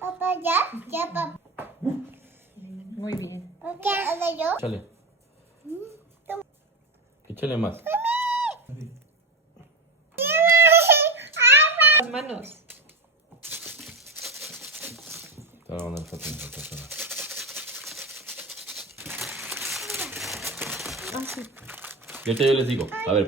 Papá, ya, papá. Muy bien. ¿Qué hago yo? Échale. Échale más. Las manos. Te voy a mandar foto. Ah, sí. Y ahorita yo les digo, a ver.